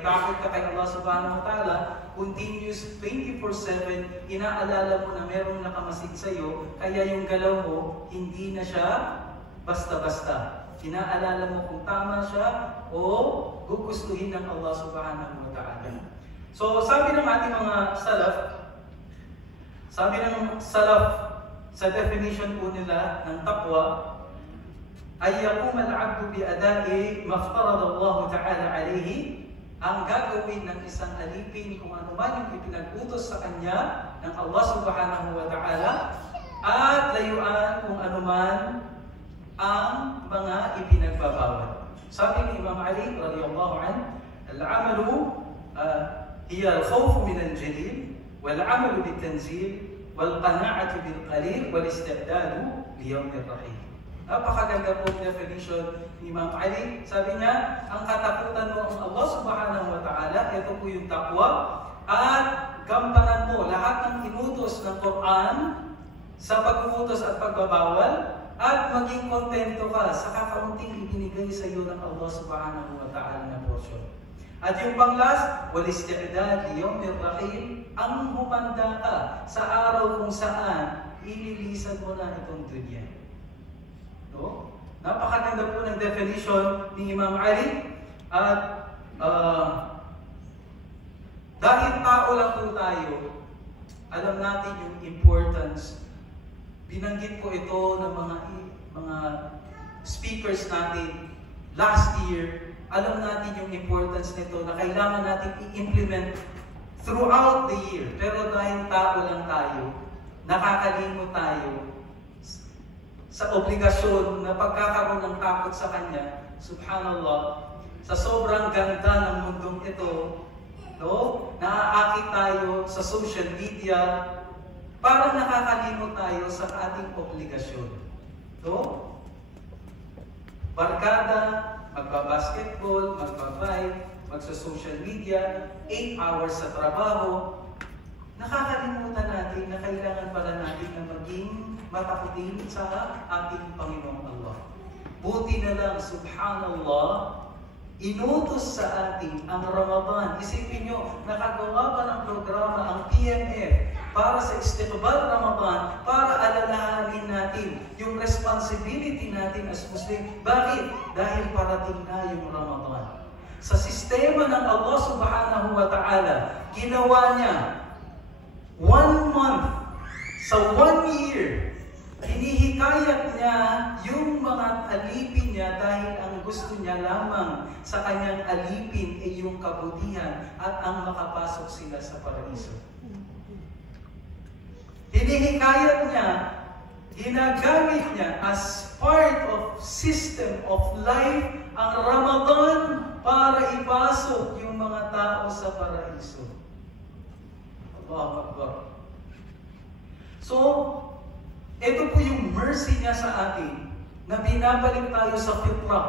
may takot ka kay Allah subhanahu wa ta'ala, continuous 24/7, inaalala mo na merong nakamasid sa'yo, kaya yung galaw mo, hindi na siya basta-basta. Inaalala mo kung tama siya o gugustuhin ng Allah subhanahu wa ta'ala. So, sabi ng ating mga salaf, sa definition po nila ng taqwa, ay yaqum al-'abdu bi ada'i ma aftarada Allah ta'ala alayhi, ang gagawin ng isang alipin kung ano man yung ipinag-utos sa kanya ng Allah subhanahu wa ta'ala, at layuan kung ano man ang mga ipinagbabawal. Sabi ni Imam Ali radiyallahu anhu, al-'amalu hiya al-khawf min al-jalil, wal-'amalu bit-tanzil, wal-qana'atu bil-qalil, wal-isti'dadu li-yawm ar-rahim. Napakaganda po definition ni Imam Ali. Sabi niya, ang katakutan mo ang Allah subhanahu wa ta'ala, ito po yung taqwa, at gampanan mo lahat ng inutos ng Quran sa pag-utos at pagbabawal, at maging kontento ka sa kakaunting ibinigay sa iyo ng Allah subhanahu wa ta'ala na portion. At yung panglas, wal-isti'dad li-yawm ar-rahim, ang humanda ka sa araw kung saan ililisan mo na itong dunya. No? Napakaganda po ng definition ni Imam Ali. At dahil tao lang po tayo, alam natin yung importance. Binanggit ko ito ng mga speakers natin last year. Alam natin yung importance nito na kailangan natin i-implement throughout the year. Pero dahil tao lang tayo, nakakalimot tayo sa obligasyon na pagkakaroon ng takot sa Kanya. Subhanallah, sa sobrang ganda ng mundong ito, no? Naaakit tayo sa social media, parang nakakalimot tayo sa ating obligasyon. No? Barkada, magbabasketball, magbabike, magsa-social media, 8 hours sa trabaho. Nakakalimutan natin na kailangan pala natin na maging matakutin sa ating Panginoong Allah. Buti na lang, subhanallah, inutos sa atin ang Ramadan. Isipin nyo, nakagawa pa ng programa ang PMF para sa Istiqbal Ramadan, para alalahanin natin yung responsibility natin as Muslim. Bakit? Dahil parating na yung Ramadan. Sa sistema ng Allah subhanahu wa ta'ala, ginawa niya 1 month, sa 1 year, hinihikayat niya yung mga alipin niya dahil ang gusto niya lamang sa kanyang alipin ay yung kabutihan at ang makapasok sila sa paraiso. Hinihikayat niya, ginagamit niya as part of system of life ang Ramadan para ipasok yung mga tao sa paraiso. Allahu Akbar. So, ito po yung mercy niya sa atin na binabalik tayo sa fitrah,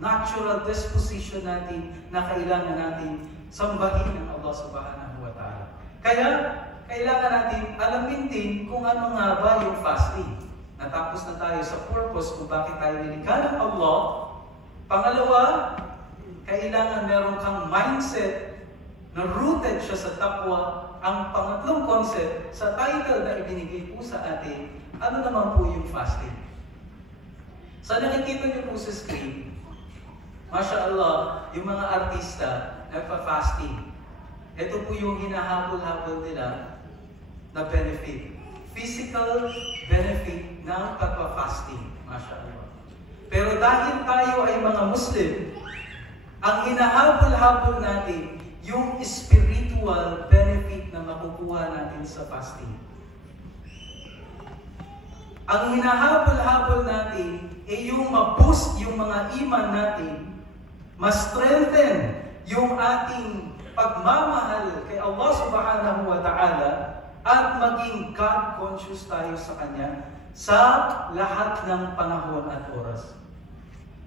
natural disposition natin na kailangan natin sambahin ng Allah subhanahu wa ta'ala. Kaya, kailangan natin alamin din kung ano nga ba yung fasting. Natapos na tayo sa purpose kung bakit tayo nilikha ng Allah. Pangalawa, kailangan meron kang mindset na rooted siya sa taqwa. Ang pangatlong concept sa title na ibinigay po sa atin, ano naman po yung fasting? Sa nakikita niyo po sa screen, Masya Allah, yung mga artista nagpa-fasting. Ito po yung hinahabol-habol nila na benefit. Physical benefit ng pagpa-fasting. Masya Allah. Pero dahil tayo ay mga Muslim, ang hinahabol-habol natin yung spiritual benefit na makukuha natin sa fasting. Ang hinahabol-habol natin ay yung ma-boost yung mga iman natin, ma-strengthen yung ating pagmamahal kay Allah subhanahu wa ta'ala, at maging God-conscious tayo sa Kanya sa lahat ng panahon at oras.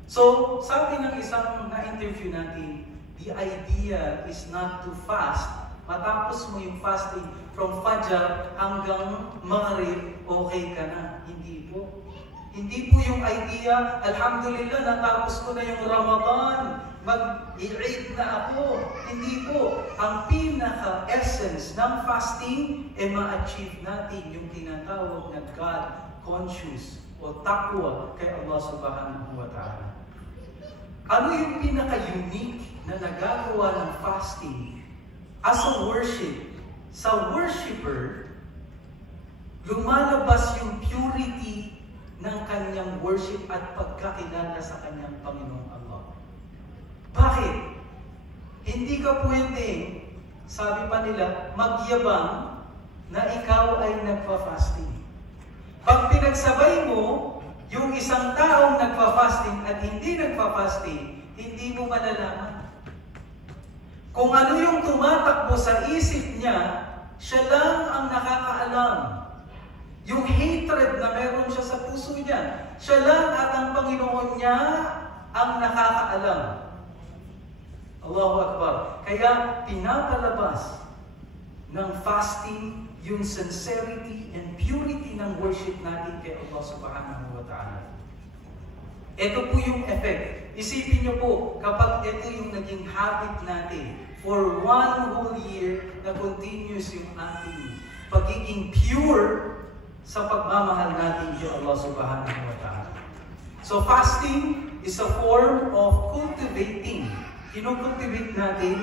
So, sabi ng isang na-interview natin, the idea is not to fast. Matapos mo yung fasting from Fajr hanggang Maghrib, okay ka na. Hindi po. Hindi po yung idea, Alhamdulillah, natapos ko na yung Ramadan. mag-i-eat na ako. Hindi po. Ang pinaka-essence ng fasting ay ma-achieve natin yung tinatawag na God-conscious o taqwa kay Allah subhanahu wa ta'ala. Ano yung pinaka-unique na nagagawa ng fasting as a worship? Sa worshiper, lumalabas yung purity ng kanyang worship at pagkakilala sa kanyang Panginoong Allah. Bakit? Hindi ka pwedeng, sabi pa nila, magyabang na ikaw ay nagpa-fasting. Pag pinagsabay mo yung isang taong nagpa-fasting at hindi nagpa-fasting, hindi mo malalaman. Kung ano yung tumatakbo sa isip niya, siya lang ang nakakaalam. Yung hatred na meron siya sa puso niya, siya lang at ang Panginoon niya ang nakakaalam. Allahu Akbar. Kaya pinapalabas ng fasting yung sincerity and purity ng worship natin kay Allah subhanahu wa ta'ala. Ito po yung effect. Isipin niyo po, kapag ito yung naging habit natin for one whole year na continuous yung ating pagiging pure sa pagmamahal natin kay Allah subhanahu wa ta'ala. So fasting is a form of cultivating. Kinukultivate natin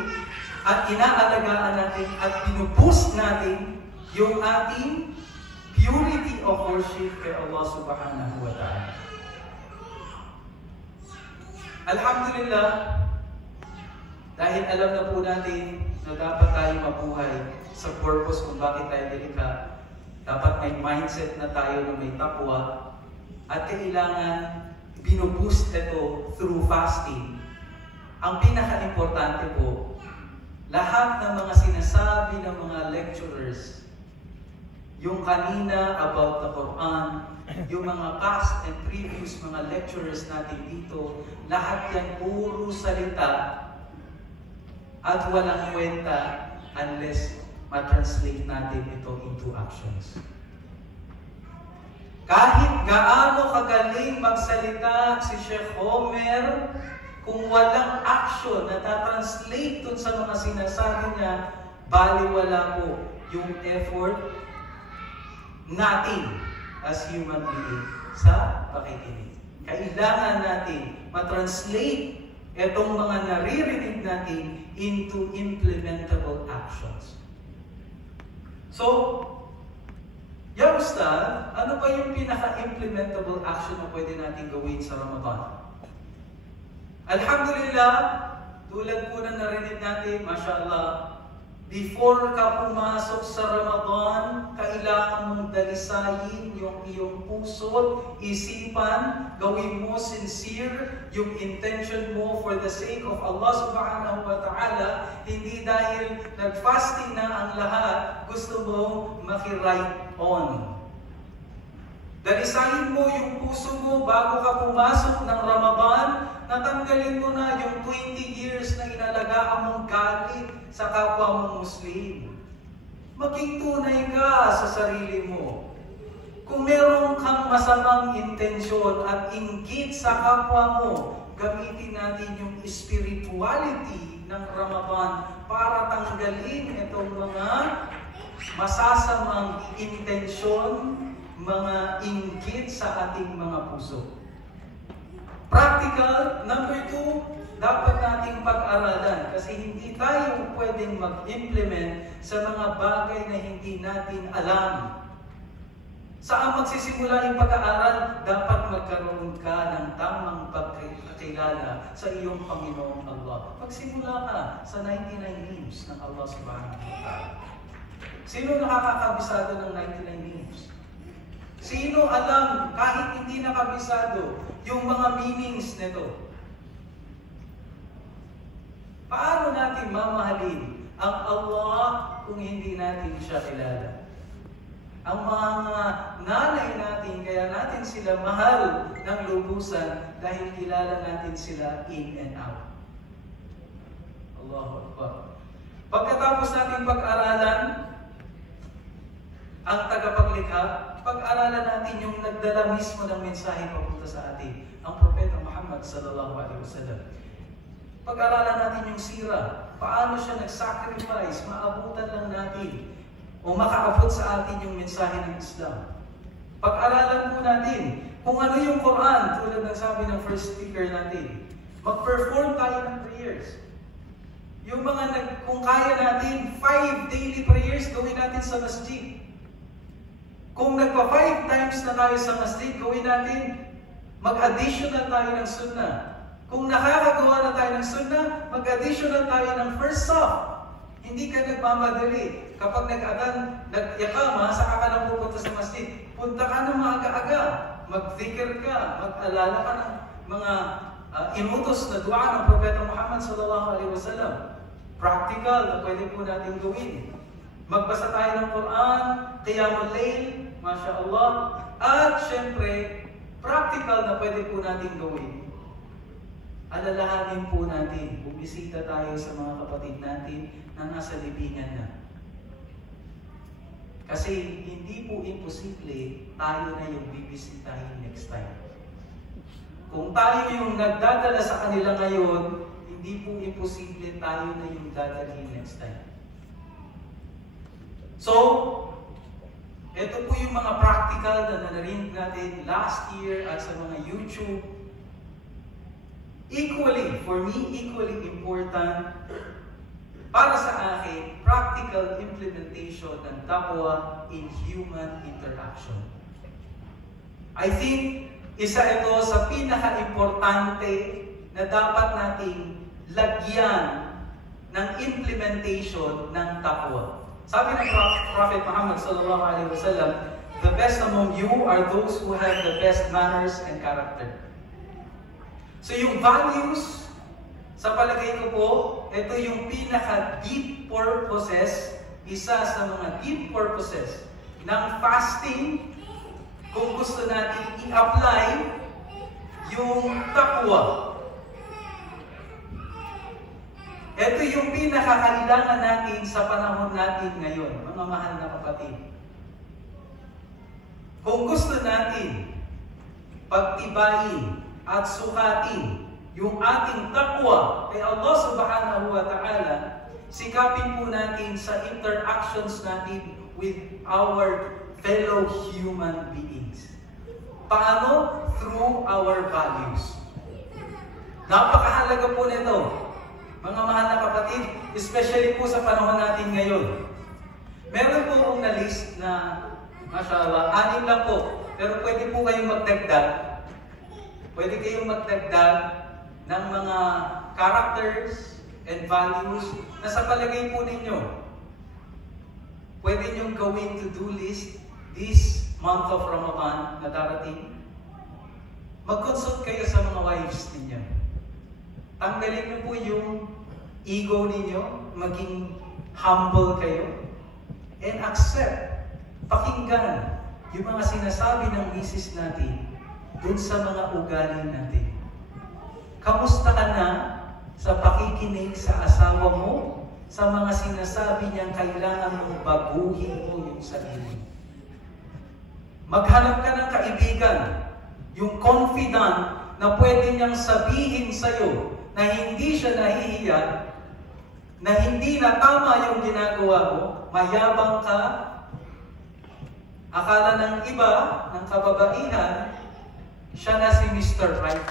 at inaalagaan natin at binuboost natin yung ating purity of worship kay Allah subhanahu wa ta'ala. Alhamdulillah, dahil alam na po natin na dapat tayo mabuhay sa purpose kung bakit tayo dilika, dapat may mindset na tayo na may taqwa at kailangan binuboost ito through fasting. Ang pinaka-importante po, lahat ng mga sinasabi ng mga lecturers, yung kanina about the Quran, yung mga past and previous mga lecturers natin dito, lahat yan puro salita at walang kwenta unless ma-translate natin ito into actions. Kahit gaano kagaling magsalita si Sheikh Homer, kung walang action na ta-translate dun sa mga sinasabi niya, baliwala po yung effort natin as human being sa pakikinig. Kailangan natin ma-translate itong mga naririnig natin into implementable actions. So, ya Ustad, ano ba yung pinaka-implementable action na pwede natin gawin sa Ramadan? Alhamdulillah, tulad po na narinig natin, mashallah, before ka pumasok sa Ramadan, kailangan mong dalisayin yung iyong puso, isipan, gawin mo sincere yung intention mo for the sake of Allah subhanahu wa ta'ala, hindi dahil nag-fasting na ang lahat, gusto mong maki-right on. Dalisayin mo yung puso mo bago ka pumasok ng Ramadan, natanggalin mo na yung 20 years na inalagaan mong galit sa kapwa mong Muslim. Maging tunay ka sa sarili mo. Kung meron kang masamang intensyon at inggit sa kapwa mo, gamitin natin yung spirituality ng Ramadan para tanggalin itong mga masasamang intensyon, mga inggit sa ating mga puso. Practical, number 2, dapat nating pag-aralan kasi hindi tayo pwedeng mag-implement sa mga bagay na hindi natin alam. Saan magsisimula yung pag-aaral? Dapat magkaroon ka ng tamang pagkakilala sa iyong Panginoong Allah. Magsimula ka sa 99 names ng Allah subhanahu wa ta'ala. Sino nakakakabisado ng 99 names? Sino alam, kahit hindi nakabisado, yung mga meanings nito? Paano natin mamahalin ang Allah kung hindi natin siya kilala? Ang mga nanay natin, kaya natin sila mahal ng lubusan dahil kilala natin sila in and out. Allahu Akbar. Pagkatapos natin pag-aralan ang tagapaglikha, pag-aralan natin yung nagdala mismo ng mensahe papunta sa atin, ang Propeta Muhammad sallallahu alaihi wasallam. Pag-aralan natin yung sira. Paano siya nag-sacrifice, maabutan lang natin o makaabot sa atin yung mensahe ng Islam. Pag-aralan po natin kung ano yung Quran, tulad ng sabi ng first speaker natin. Mag-perform tayo ng prayers. Yung kung kaya natin, 5 daily prayers gawin natin sa masjid. Kung nagpa 5 times na tayo sa masjid, gawin natin, mag-additional tayo ng sunnah. Kung nakakagawa na tayo ng sunnah, mag-additional tayo ng first saf. Hindi ka nagmamadali. Kapag nag-yakama, saka ka lang pupunta sa masjid, punta ka ng maaga-aga. Mag-dhikr ka, mag-alala ka ng mga inutos na dua ng Propeta Muhammad sallallahu alaihi wasallam. Practical na pwede po natin gawin. Magbasa tayo ng Quran, Qiyamul Layl, Masya Allah. At syempre, practical na pwede po natin gawin. Alalahanin po natin, bumisita tayo sa mga kapatid natin na nasa libingan na. Kasi hindi po imposible tayo na yung bibisitahin next time. Kung tayo yung nagdadala sa kanila ngayon, hindi po imposible tayo na yung dadalhin next time. So, ito po yung mga practical na narinig natin last year at sa mga YouTube. For me, equally important para sa akin, practical implementation ng taqwa in human interaction. I think, isa ito sa pinaka-importante na dapat nating lagyan ng implementation ng taqwa. Sabi ng Prophet Muhammad sallallahu alaihi wasallam, the best among you are those who have the best manners and character. So yung values, sa palagay ko po, ito yung pinaka-deep purposes, isa sa mga deep purposes ng fasting kung gusto natin i-apply yung taqwa. Ito yung pinakakailangan natin sa panahon natin ngayon, mga mahal na kapatid. Kung gusto natin pagtibayin at sukatin yung ating taqwa kay Allah subhanahu wa ta'ala, sikapin po natin sa interactions natin with our fellow human beings. Paano? Through our values. Napakahalaga po nito, mga mahal na kapatid, especially po sa panahon natin ngayon. Meron po akong na-list na, mashallah, 6 lang po, pero pwede po kayong magdagdag. Pwede kayong magdagdag ng mga characters and values na sa palagay po ninyo, pwede nyong gawin to-do list this month of Ramadan na darating. Mag-consult kayo sa mga wives ninyo. Tanggalin niyo po yung ego ninyo, maging humble kayo, and accept, pakinggan yung mga sinasabi ng misis natin dun sa mga ugali natin. Kamusta ka na sa pakikinig sa asawa mo, sa mga sinasabi niyang kailangan mong baguhin mo yung sarili? Maghanap ka ng kaibigan, yung confident na pwede niyang sabihin sa'yo na hindi siya nahihiya, na hindi na tama yung ginagawa mo, mayabang ka, akala ng iba, ng kababaihan, siya na si Mr. Right.